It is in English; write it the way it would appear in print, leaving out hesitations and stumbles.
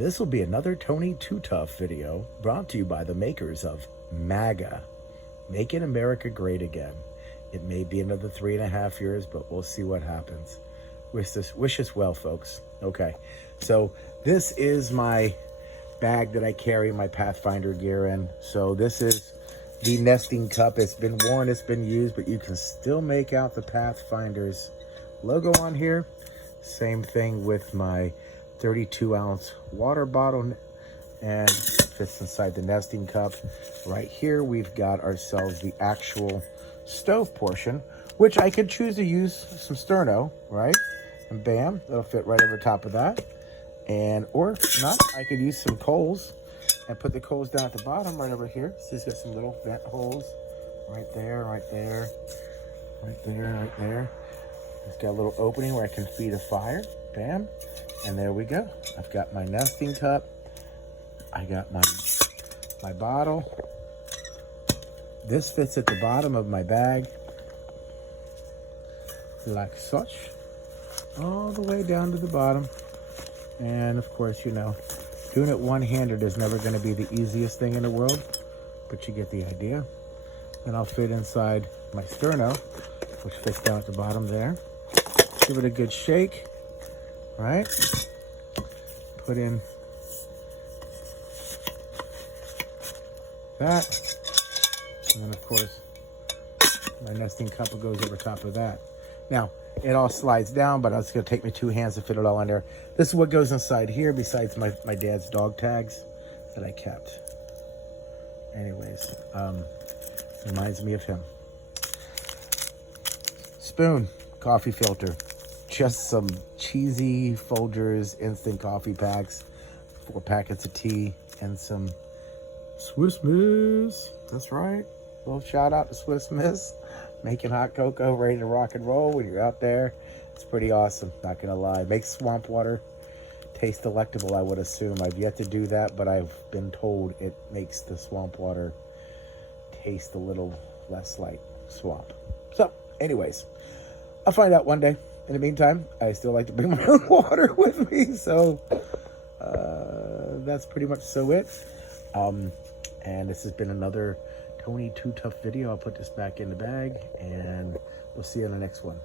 This will be another Tony Too Tough video brought to you by the makers of MAGA, Making America Great Again. It may be another 3.5 years, but we'll see what happens. Wish us well, folks. Okay, so this is my bag that I carry my Pathfinder gear in. So this is the nesting cup. It's been worn, it's been used, but you can still make out the Pathfinders logo on here. Same thing with my 32-ounce water bottle, and fits inside the nesting cup. Right here we've got ourselves the actual stove portion, which I could choose to use some sterno, right? And bam, that'll fit right over top of that. And or not, I could use some coals and put the coals down at the bottom right over here. So it's got some little vent holes right there, right there, right there, right there. It's got a little opening where I can feed a fire. Bam. And there we go. I've got my nesting cup. I got my bottle. This fits at the bottom of my bag like such, all the way down to the bottom. And of course, you know, doing it one-handed is never going to be the easiest thing in the world, but you get the idea. Then I'll fit inside my sterno, which fits down at the bottom there. Give it a good shake, right? Put in that. And then of course, my nesting cup goes over top of that. Now, it all slides down, but it's gonna take me 2 hands to fit it all in there. This is what goes inside here, besides my dad's dog tags that I kept. Anyways, reminds me of him. Spoon, coffee filter, just some cheesy Folgers instant coffee packs, 4 packets of tea, and some Swiss Miss. That's right. Little shout out to Swiss Miss, making hot cocoa, ready to rock and roll when you're out there. It's pretty awesome, not gonna lie. Makes swamp water taste delectable, I would assume. I've yet to do that, but I've been told it makes the swamp water taste a little less like swamp. So, anyways, I'll find out one day. In the meantime, I still like to bring my own water with me, so that's pretty much so it. And this has been another Tony Too Tough video. I'll put this back in the bag, and we'll see you in the next one.